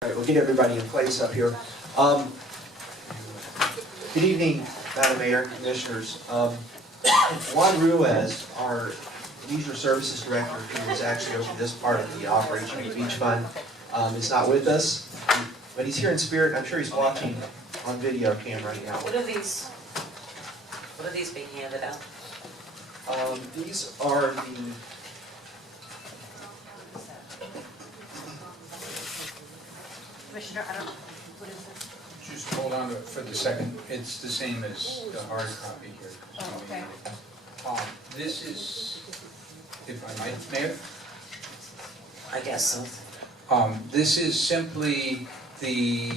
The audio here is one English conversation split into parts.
All right, we'll get everybody in place up here. Good evening, Madam Mayor, Commissioners. Juan Ruiz, our Leisure Services Director, who is actually over this part of the operation of the beach fund, is not with us, but he's here in spirit. I'm sure he's watching on video cam right now. What are these being handed out? These are the Commissioner, I don't, what is this? Just hold on to it for the second. It's the same as the hard copy here. Oh, okay. This is, if I might, Mayor? I guess so. This is simply the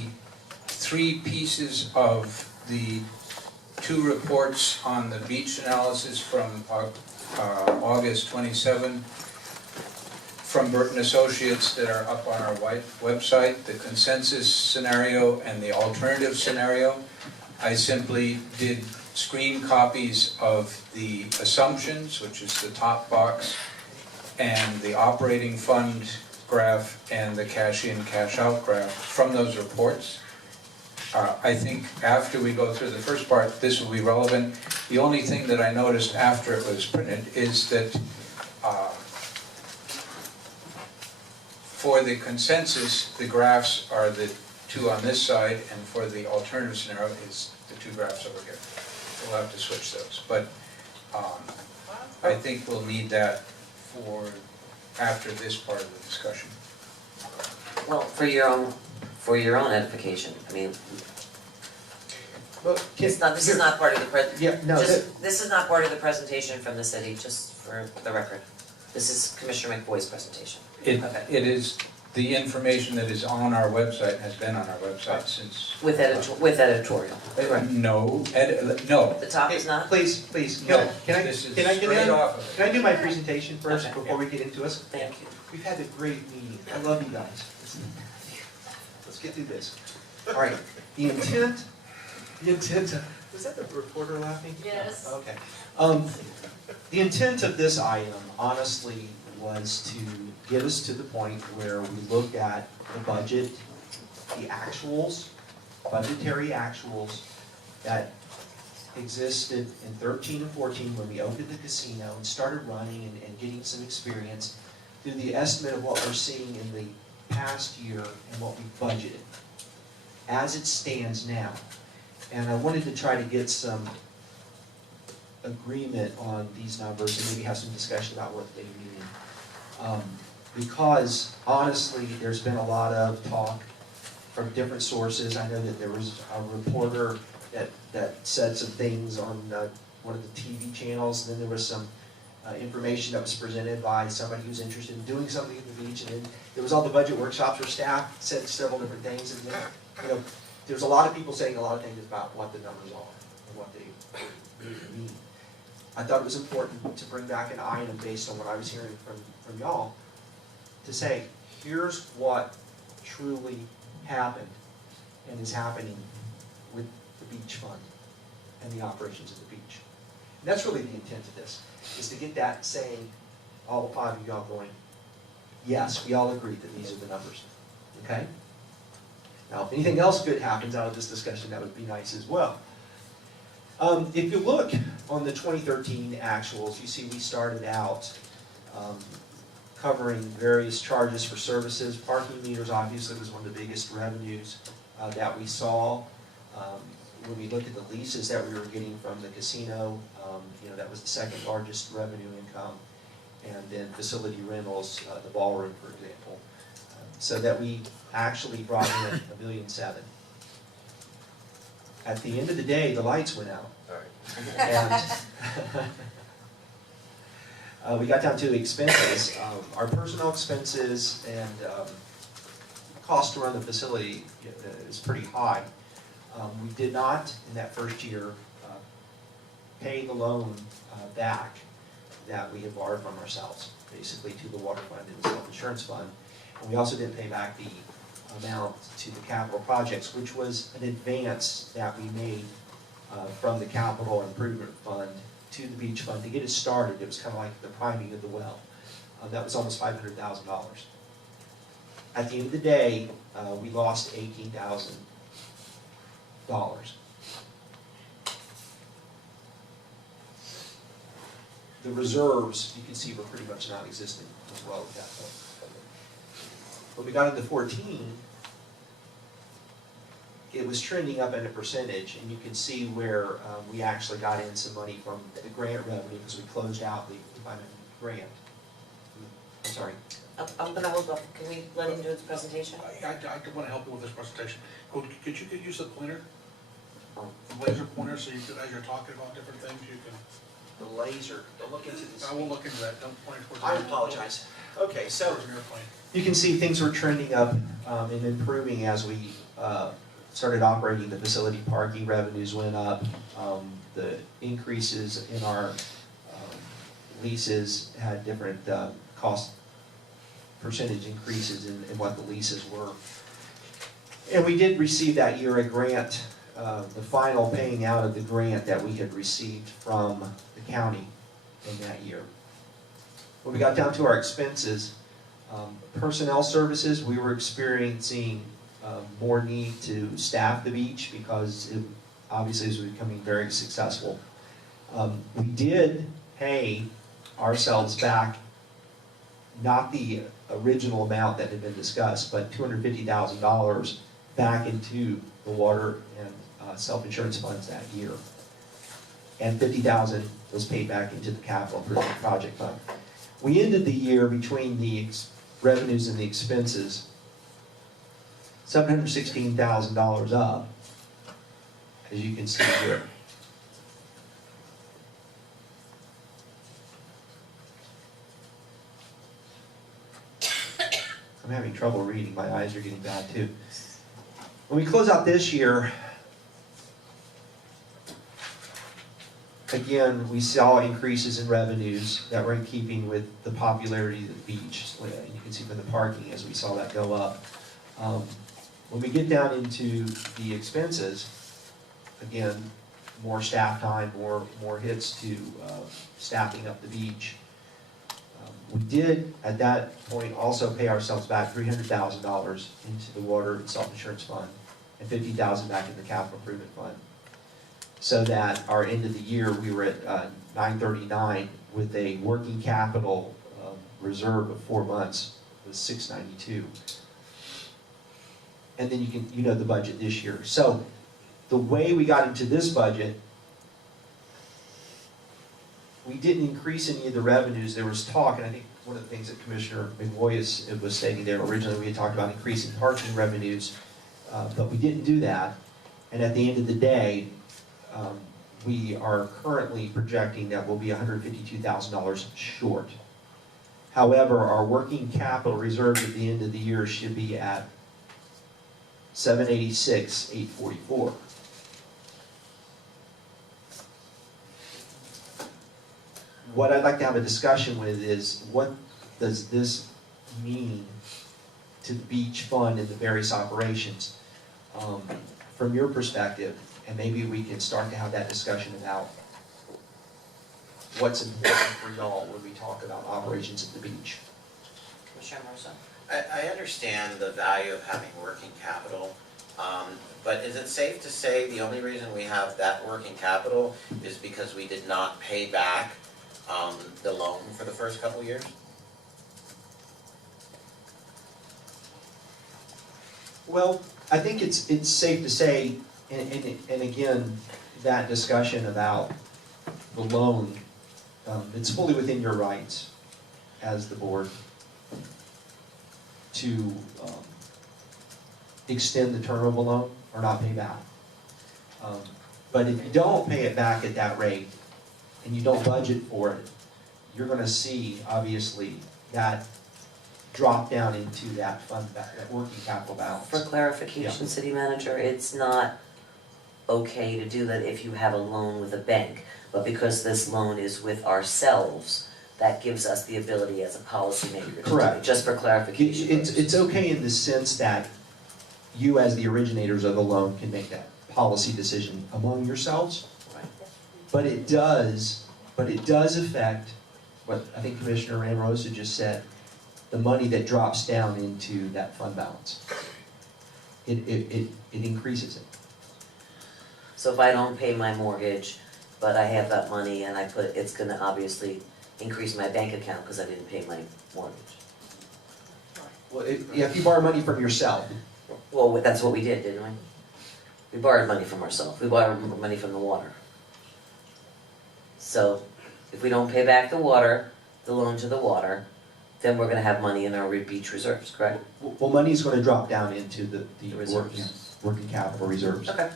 three pieces of the two reports on the beach analysis from August 27 from Burton Associates that are up on our website, the consensus scenario and the alternative scenario. I simply did screen copies of the assumptions, which is the top box, and the operating fund graph and the cash in, cash out graph from those reports. I think after we go through the first part, this will be relevant. The only thing that I noticed after it was printed is that for the consensus, the graphs are the two on this side, and for the alternative scenario is the two graphs over here. We'll have to switch those, but I think we'll need that for after this part of the discussion. Well, for your own edification. I mean, well, this is not part of the this is not part of the presentation from the city. Just for the record, this is Commissioner McBoy's presentation. It is the information that is on our website, has been on our website since. With editorial. No, The top is not? Please, No, can I this is get straight in? off of it. Can I do my presentation first Okay. before we get into us? Thank you. We've had a great meeting. I love you guys. Let's get through this. All right, the intent, was that the reporter laughing? Yes. Okay. The intent of this item, honestly, was to get us to the point where we look at the budget, the actuals, budgetary actuals that existed in 13 and 14 when we opened the casino and started running and getting some experience through the estimate of what we're seeing in the past year and what we budgeted as it stands now. And I wanted to try to get some agreement on these numbers and maybe have some discussion about what they mean. Because honestly, there's been a lot of talk from different sources. I know that there was a reporter that said some things on one of the TV channels, and then there was some information that was presented by somebody who's interested in doing something at the beach, and then there was all the budget workshops where staff said several different things, and then, there's a lot of people saying a lot of things about what the numbers are and what they mean. I thought it was important to bring back an item based on what I was hearing from y'all to say, here's what truly happened and is happening with the beach fund and the operations of the beach. And that's really the intent of this, is to get that saying, all five of y'all going, yes, we all agree that these are the numbers, okay? Now, if anything else good happens out of this discussion, that would be nice as well. If you look on the 2013 actuals, you see we started out covering various charges for services. Parking meters obviously was one of the biggest revenues that we saw. When we looked at the leases that we were getting from the casino, that was the second largest revenue income. And then facility rentals, the ballroom, for example. So that we actually brought in $1.7 million. At the end of the day, the lights went out. And we got down to expenses. Our personnel expenses and cost to run the facility is pretty high. We did not, in that first year, pay the loan back that we had borrowed from ourselves, basically to the water fund and the self-insurance fund. And we also didn't pay back the amount to the capital projects, which was an advance that we made from the capital improvement fund to the beach fund to get it started. It was kind of like the priming of the well. That was almost $500,000. at the end of the day, we lost $18,000. The reserves, you can see, were pretty much non-existent as well at that point. When we got into 14, it was trending up at a percentage, and you can see where we actually got in some money from the grant revenue because we closed out the environment grant. I'm sorry. I'm gonna hold off, can we let him do his presentation? I want to help you with this presentation. Could you use the pointer? The laser pointer, so you could, as you're talking about different things, you can. The laser, don't look into this. I won't look into that, don't point towards. I apologize. Okay, so Towards an airplane. you can see things were trending up and improving as we started operating the facility. Parking revenues went up. The increases in our leases had different cost percentage increases in what the leases were. And we did receive that year a grant, the final paying out of the grant that we had received from the county in that year. When we got down to our expenses, personnel services, we were experiencing more need to staff the beach because it obviously was becoming very successful. We did pay ourselves back, not the original amount that had been discussed, but $250,000 back into the water and self-insurance funds that year. And $50,000 was paid back into the capital improvement project fund. We ended the year between the revenues and the expenses, $716,000 up, as you can see here. I'm having trouble reading, my eyes are getting bad too. When we close out this year, again, we saw increases in revenues that were in keeping with the popularity of the beach. You can see from the parking as we saw that go up. When we get down into the expenses, again, more staff time, more hits to staffing up the beach. We did, at that point, also pay ourselves back $300,000 into the water and self-insurance fund and $50,000 back in the capital improvement fund. So that our end of the year, we were at $939 with a working capital reserve of 4 months was $692. And then you know the budget this year. So the way we got into this budget, we didn't increase any of the revenues. There was talk, and I think one of the things that Commissioner McVoy was stating there, originally we had talked about increasing parking revenues, but we didn't do that. And at the end of the day, we are currently projecting that we'll be $152,000 short. However, our working capital reserves at the end of the year should be at $786,844. What I'd like to have a discussion with is, what does this mean to the beach fund and the various operations? From your perspective, and maybe we can start to have that discussion about what's important for y'all when we talk about operations at the beach. Commissioner Marissa? I understand the value of having working capital, but is it safe to say the only reason we have that working capital is because we did not pay back the loan for the first couple of years? Well, I think it's safe to say, and again, that discussion about the loan, it's fully within your rights as the board to extend the term of a loan or not pay back. But if you don't pay it back at that rate and you don't budget for it, you're going to see, obviously, that drop down into that fund, that working capital balance. For clarification, Yeah. City Manager, it's not okay to do that if you have a loan with a bank, but because this loan is with ourselves, that gives us the ability as a policymaker to do it. Correct. Just for clarification. It's okay in the sense that you, as the originators of the loan, can make that policy decision among yourselves. Right. But it does affect what I think Commissioner Amorosa just said. the money that drops down into that fund balance. It increases it. So if I don't pay my mortgage, but I have that money and I put, it's gonna obviously increase my bank account because I didn't pay my mortgage. Well, if you borrow money from yourself, Well, that's what we did, didn't we? We borrowed money from ourselves, we borrowed money from the water. So, if we don't pay back the water, the loan to the water, then we're gonna have money in our beach reserves, correct? well, money's gonna drop down into the The reserves. working capital reserves. Okay.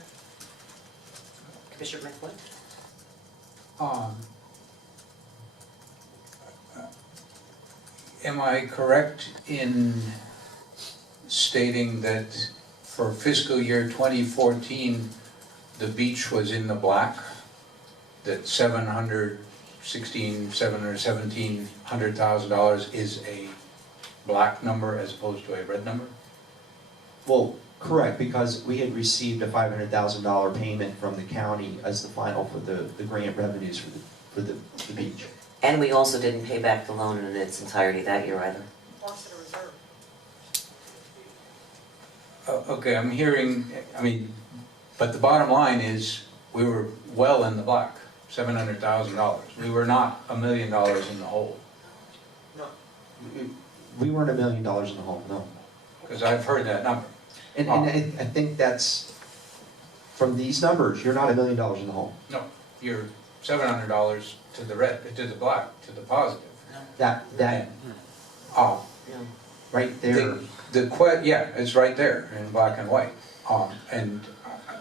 Commissioner McFlynn? Am I correct in stating that for fiscal year 2014, the beach was in the black? That $717,000 is a black number as opposed to a red number? Well, correct, because we had received a $500,000 payment from the county as the final for the grant revenues for the beach. And we also didn't pay back the loan in its entirety that year either. Lost it a reserve. Okay, I'm hearing, but the bottom line is, we were well in the black, $700,000. We were not $1 million in the hole, We weren't $1 million in the hole, no. because I've heard that number. And I think that's, from these numbers, you're not $1 million in the hole. No, you're $700 to the red, to the black, to the positive. That, Um, right there, Yeah, it's right there in black and white. And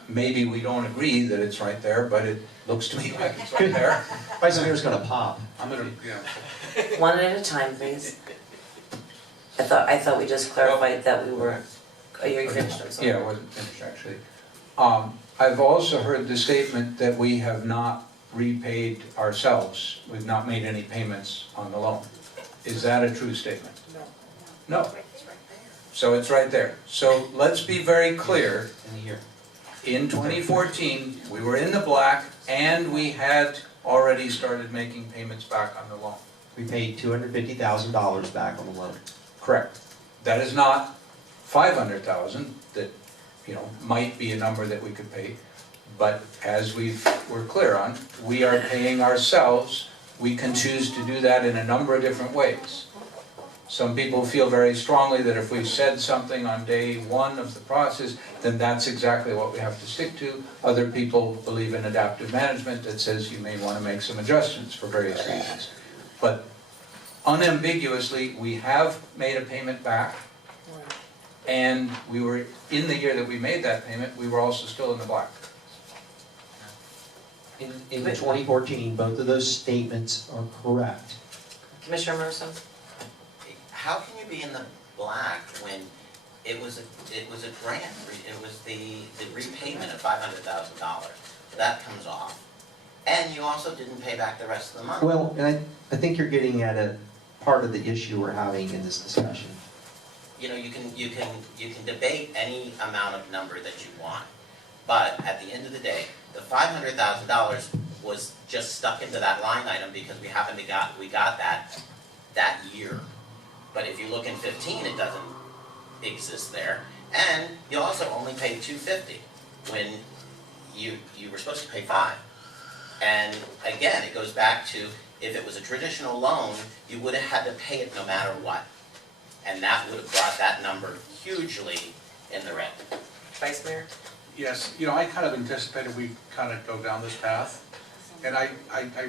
maybe we don't agree that it's right there, but it looks to me like it's right there. Vice Mayor's gonna pop. I'm gonna, yeah. One at a time, please. I thought we just clarified that we were, oh, you finished, I'm sorry. Yeah, it wasn't finished, actually. I've also heard the statement that we have not repaid ourselves. We've not made any payments on the loan. Is that a true statement? No. No. It's right there. So it's right there. So let's be very clear. In here. In 2014, we were in the black and we had already started making payments back on the loan. We paid $250,000 back on the loan. Correct. That is not 500,000 that, might be a number that we could pay. But as we're clear on, we are paying ourselves. We can choose to do that in a number of different ways. Some people feel very strongly that if we've said something on day one of the process, then that's exactly what we have to stick to. Other people believe in adaptive management that says you may want to make some adjustments for various reasons. But unambiguously, we have made a payment back, and we were, in the year that we made that payment, we were also still in the black. In 2014, both of those statements are correct. Commissioner Mercer? How can you be in the black when it was a grant, it was the repayment of $500,000, that comes off. And you also didn't pay back the rest of the money. Well, and I think you're getting at a part of the issue we're having in this discussion. You can debate any amount of number that you want, but at the end of the day, the $500,000 was just stuck into that line item because we got that year. But if you look in 15, it doesn't exist there. And you also only paid $250 when you were supposed to pay $5. And again, it goes back to, if it was a traditional loan, you would have had to pay it no matter what. And that would have brought that number hugely in the red. Vice Mayor? Yes, I kind of anticipated we'd kind of go down this path. And I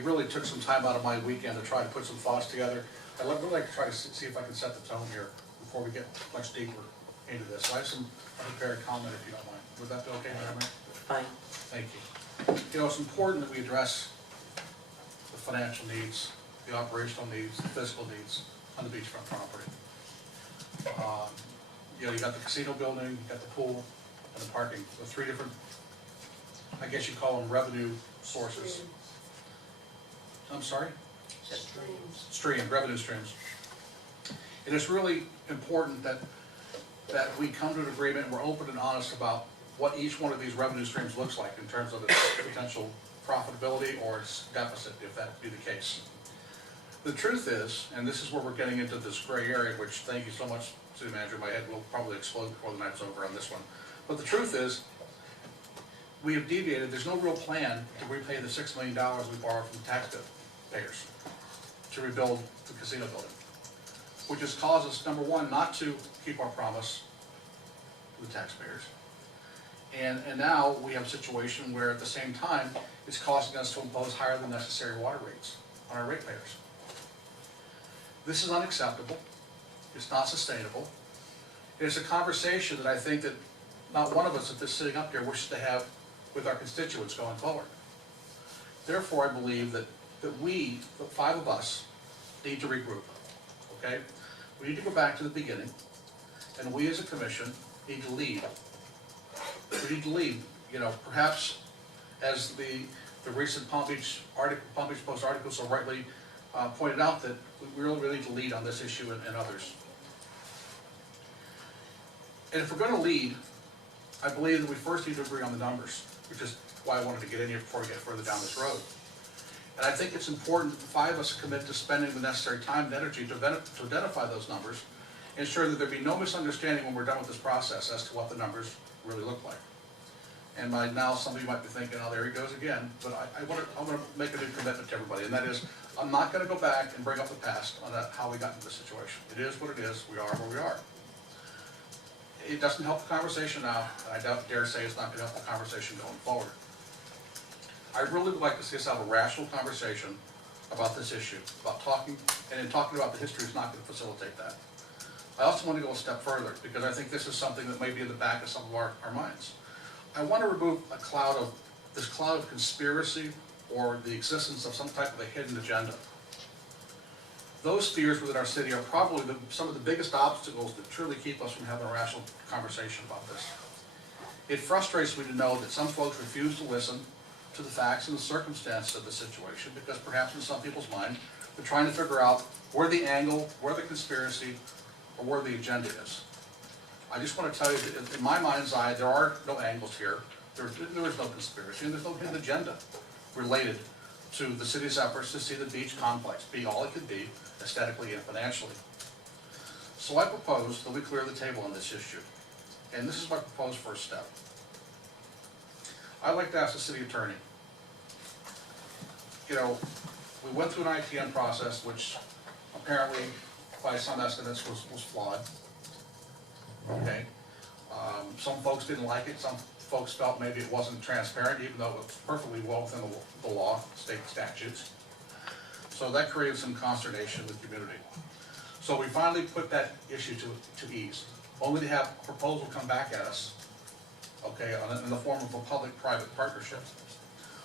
really took some time out of my weekend to try to put some thoughts together. I'd really like to try to see if I can set the tone here before we get much deeper into this. So I have some prepared comment, if you don't mind. Would that be okay, Madam Mayor? Fine. Thank you. It's important that we address the financial needs, the operational needs, the physical needs on the beachfront property. You got the casino building, you got the pool, and the parking. So 3 different, I guess you call them revenue sources. I'm sorry? Revenue streams. It is really important that we come to an agreement and we're open and honest about what each one of these revenue streams looks like in terms of its potential profitability or its deficit, if that be the case. The truth is, and this is where we're getting into this gray area, which, thank you so much, City Manager, my head will probably explode before the night's over on this one. But the truth is, we have deviated, there's no real plan to repay the $6 million we borrowed from taxpayers to rebuild the casino building, which has caused us, number one, not to keep our promise to the taxpayers. And now we have a situation where at the same time, it's causing us to impose higher than necessary water rates on our ratepayers. This is unacceptable. It's not sustainable. It's a conversation that I think that not one of us that's sitting up here wishes to have with our constituents going forward. Therefore, I believe that we, the 5 of us, need to regroup, okay? We need to go back to the beginning, and we as a commission need to lead. We need to lead, you know, perhaps as the recent Palm Beach Post article so rightly pointed out, that we really need to lead on this issue and others. And if we're going to lead, I believe that we first need to agree on the numbers, which is why I wanted to get in here before we get further down this road. And I think it's important that the 5 of us commit to spending the necessary time and energy to identify those numbers, ensure that there be no misunderstanding when we're done with this process as to what the numbers really look like. And by now, some of you might be thinking, oh, there he goes again, but I want to make a new commitment to everybody, and that is, I'm not going to go back and bring up the past on how we got into this situation. It is what it is, we are where we are. It doesn't help the conversation now, and I dare say it's not going to help the conversation going forward. I really would like to see us have a rational conversation about this issue, about talking, and in talking about the history is not going to facilitate that. I also want to go a step further, because I think this is something that may be in the back of some of our minds. I want to remove this cloud of conspiracy or the existence of some type of a hidden agenda. Those fears within our city are probably some of the biggest obstacles that truly keep us from having a rational conversation about this. It frustrates me to know that some folks refuse to listen to the facts and the circumstances of the situation, because perhaps in some people's mind, they're trying to figure out where the angle, where the conspiracy, or where the agenda is. I just want to tell you that in my mind's eye, there are no angles here. There is no conspiracy, and there's no hidden agenda related to the city's efforts to see the beach complex be all it could be, aesthetically and financially. So I propose that we clear the table on this issue. And this is my proposed first step. I'd like to ask the city attorney, you know, we went through an ITM process which apparently by some estimates was flawed. Okay. Some folks didn't like it, some folks felt maybe it wasn't transparent, even though it was perfectly well within the law, state statutes. So that created some consternation in the community. So we finally put that issue to ease, only to have a proposal come back at us, okay, in the form of a public-private partnership.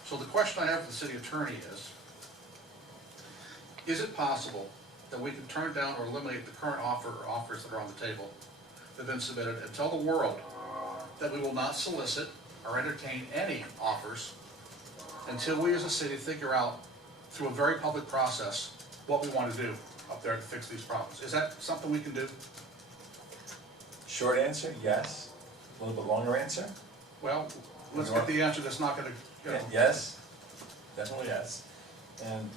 So the question I have for the city attorney is it possible that we can turn down or eliminate the current offer or offers that are on the table that have been submitted, and tell the world that we will not solicit or entertain any offers until we as a city figure out through a very public process what we want to do up there to fix these problems? Is that something we can do? Short answer, yes. A little bit longer answer? Well, let's get the answer that's not going to, you know. Yes, definitely yes. And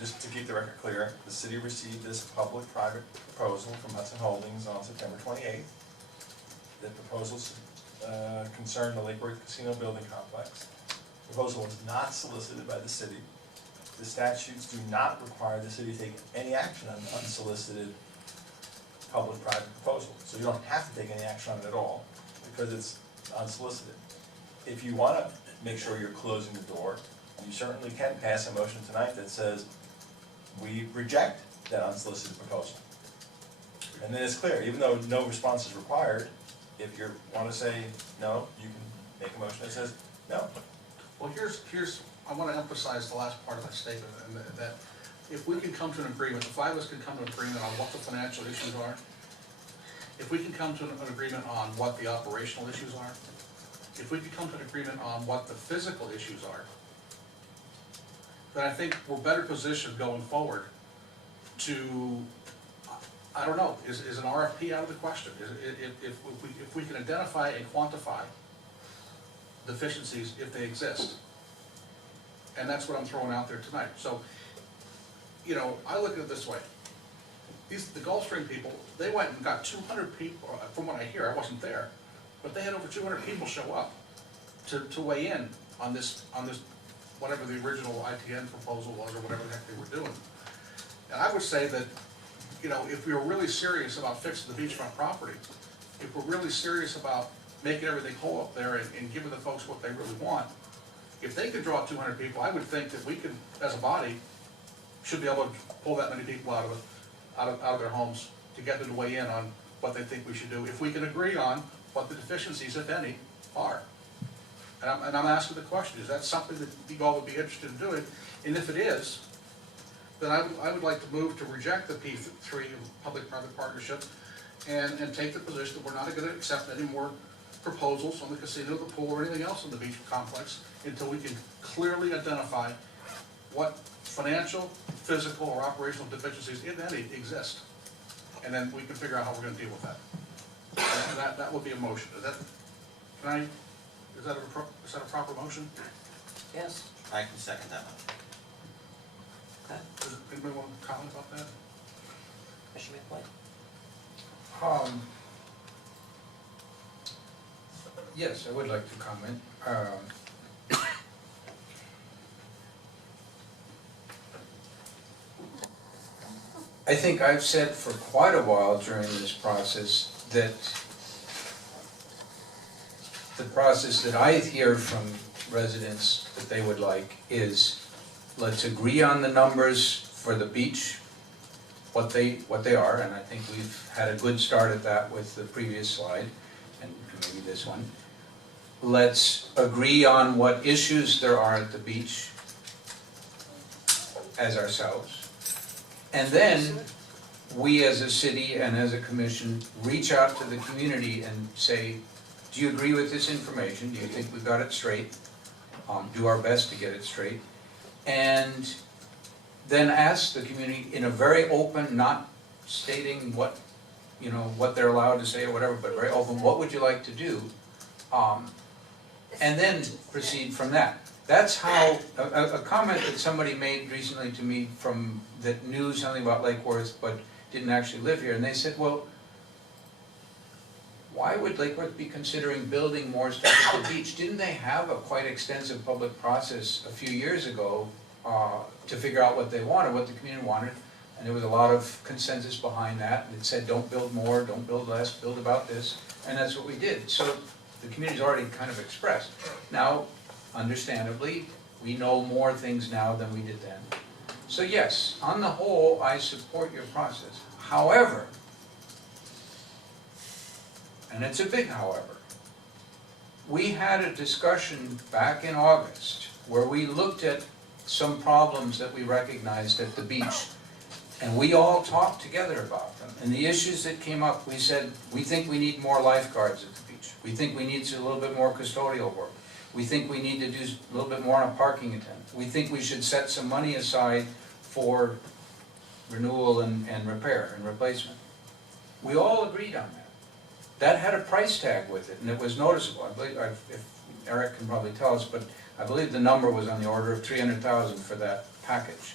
just to keep the record clear, the city received this public-private proposal from Hudson Holdings on September 28th. The proposals concerned the Lakewood Casino Building Complex. The proposal was not solicited by the city. The statutes do not require the city to take any action on unsolicited public-private proposal. So you don't have to take any action on it at all because it's unsolicited. If you want to make sure you're closing the door, you certainly can pass a motion tonight that says we reject that unsolicited proposal. And then it's clear, even though no response is required, if you want to say no, you can make a motion that says no. Well, I want to emphasize the last part of that statement, and that if we can come to an agreement, the 5 of us can come to an agreement on what the financial issues are, if we can come to an agreement on what the operational issues are, if we can come to an agreement on what the physical issues are, then I think we're better positioned going forward to, I don't know, is an RFP out of the question? If we can identify and quantify deficiencies if they exist. And that's what I'm throwing out there tonight. So you know, I look at it this way. The Gulfstream people, they went and got 200 people, from what I hear, I wasn't there, but they had over 200 people show up to weigh in on this, whatever the original ITN proposal was, or whatever the heck they were doing. And I would say that, you know, if we were really serious about fixing the beachfront property, if we're really serious about making everything whole up there and giving the folks what they really want, if they could draw 200 people, I would think that we could, as a body, should be able to pull that many people out of their homes to get them to weigh in on what they think we should do, if we can agree on what the deficiencies, if any, are. And I'm asking the question, is that something that you all would be interested in doing? And if it is, then I would like to move to reject the P3 public-private partnership and take the position that we're not gonna accept any more proposals on the casino, the pool, or anything else in the beach complex until we can clearly identify what financial, physical, or operational deficiencies, if any, exist. And then we can figure out how we're gonna deal with that. And that would be a motion. Is that a proper motion? Yes. I can second that motion. Okay. Does anybody want to comment about that? Commissioner McWhite? Yes, I would like to comment. I think I've said for quite a while during this process that the process that I hear from residents that they would like is, let's agree on the numbers for the beach, what they are, and I think we've had a good start at that with the previous slide, and maybe this one. Let's agree on what issues there are at the beach as ourselves. And then, we as a city and as a commission, reach out to the community and say, do you agree with this information? Do you think we've got it straight? Do our best to get it straight. And then ask the community in a very open, not stating what, you know, what they're allowed to say or whatever, but very open, what would you like to do? And then proceed from that. That's how, a comment that somebody made recently to me from, that knew something about Lake Worth but didn't actually live here, and they said, well, why would Lake Worth be considering building more stuff at the beach? Didn't they have a quite extensive public process a few years ago to figure out what they wanted, what the community wanted? And there was a lot of consensus behind that. It said, don't build more, don't build less, build about this. And that's what we did. So the community's already kind of expressed. Now, understandably, we know more things now than we did then. So yes, on the whole, I support your process. However, and it's a big however, we had a discussion back in August where we looked at some problems that we recognized at the beach, and we all talked together about them. And the issues that came up, we said, we think we need more lifeguards at the beach. We think we need a little bit more custodial work. We think we need to do a little bit more on a parking attendant. We think we should set some money aside for renewal and repair and replacement. We all agreed on that. That had a price tag with it, and it was noticeable. I believe, if Eric can probably tell us, but I believe the number was on the order of $300,000 for that package,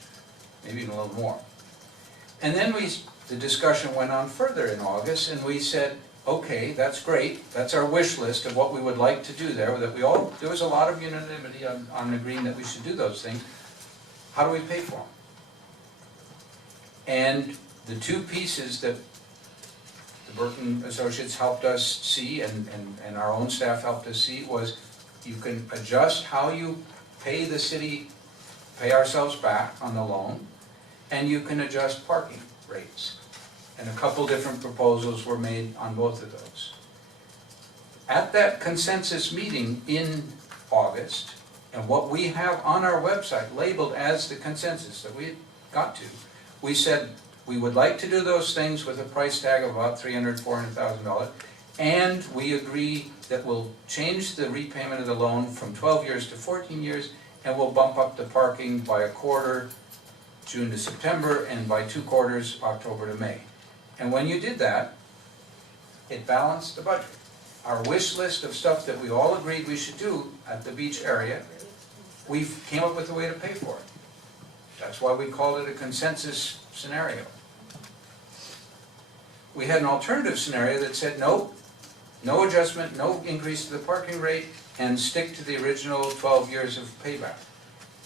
maybe even a little more. And then the discussion went on further in August, and we said, okay, that's great. That's our wish list of what we would like to do there. There was a lot of unanimity on agreeing that we should do those things. How do we pay for them? And the two pieces that the Burton Associates helped us see and our own staff helped us see was you can adjust how you pay the city, pay ourselves back on the loan, and you can adjust parking rates. And a couple different proposals were made on both of those. At that consensus meeting in August, and what we have on our website labeled as the consensus that we got to, we said we would like to do those things with a price tag of about $300,000, $400,000, and we agree that we'll change the repayment of the loan from 12 years to 14 years, and we'll bump up the parking by a quarter, June to September, and by 2 quarters, October to May. And when you did that, it balanced the budget. Our wish list of stuff that we all agreed we should do at the beach area, we came up with a way to pay for it. That's why we called it a consensus scenario. We had an alternative scenario that said, nope, no adjustment, no increase to the parking rate, and stick to the original 12 years of payback.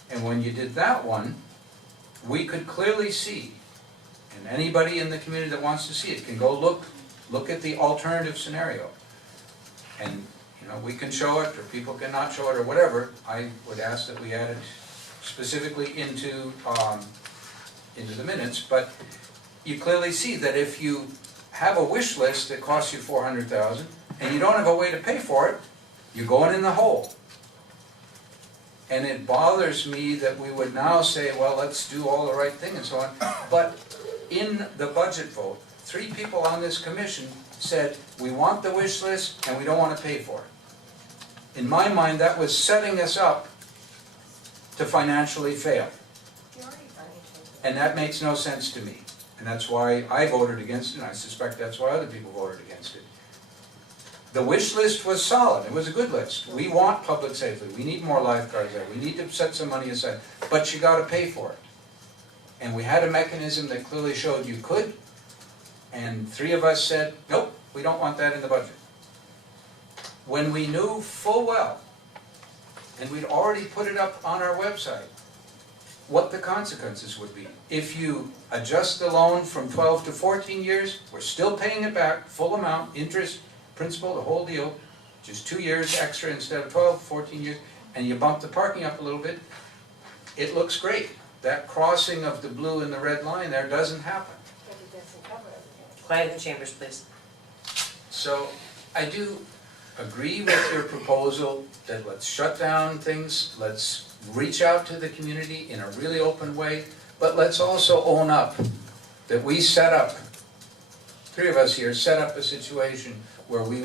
And when you did that one, we could clearly see, and anybody in the community that wants to see it can go look at the alternative scenario. And, you know, we can show it, or people cannot show it, or whatever. I would ask that we add it specifically into the minutes, but you clearly see that if you have a wish list that costs you $400,000, and you don't have a way to pay for it, you're going in the hole. And it bothers me that we would now say, well, let's do all the right thing and so on. But in the budget vote, 3 people on this commission said, we want the wish list and we don't want to pay for it. In my mind, that was setting us up to financially fail. And that makes no sense to me. And that's why I voted against it, and I suspect that's why other people voted against it. The wish list was solid, it was a good list. We want public safety, we need more lifeguards there, we need to set some money aside, but you gotta pay for it. And we had a mechanism that clearly showed you could, and 3 of us said, nope, we don't want that in the budget. When we knew full well, and we'd already put it up on our website, what the consequences would be. If you adjust the loan from 12 to 14 years, we're still paying it back, full amount, interest, principal, the whole deal, just 2 years extra instead of 12, 14 years, and you bump the parking up a little bit, it looks great. That crossing of the blue and the red line there doesn't happen. Quiet in the chambers, please. So I do agree with your proposal that let's shut down things, let's reach out to the community in a really open way, but let's also own up that we set up, 3 of us here set up a situation where we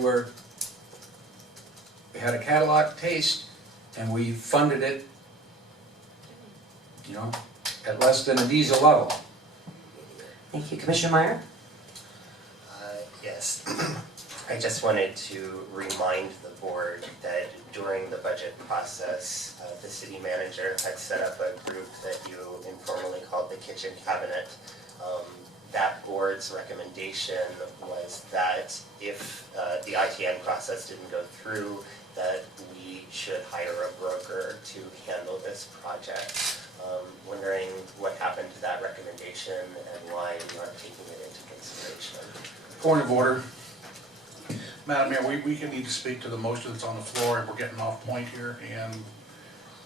had a Cadillac Taste and we funded it, you know, at less than a diesel level. Thank you. Commissioner Meyer? Yes. I just wanted to remind the board that during the budget process, the city manager had set up a group that you informally called the Kitchen Cabinet. That board's recommendation was that if the ITN process didn't go through, that we should hire a broker to handle this project. Wondering what happened to that recommendation and why we aren't taking it into consideration. Point of order. Madam Mayor, we can need to speak to the motion that's on the floor, and we're getting off point here, and,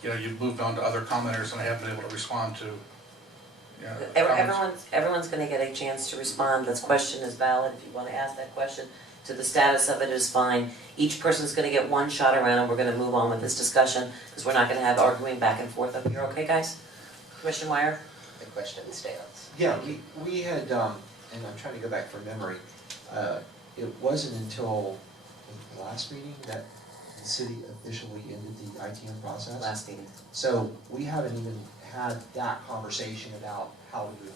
you know, you've moved on to other commenters, and I haven't been able to respond to, you know, comments. Everyone's gonna get a chance to respond. This question is valid. If you wanna ask that question to the status of it is fine. Each person's gonna get 1 shot around, and we're gonna move on with this discussion, because we're not gonna have arguing back and forth up here, okay, guys? Commissioner Meyer? The question stands. Yeah, we had, and I'm trying to go back from memory, it wasn't until the last meeting that the city officially ended the ITM process. Last meeting. So we haven't even had that conversation about how to move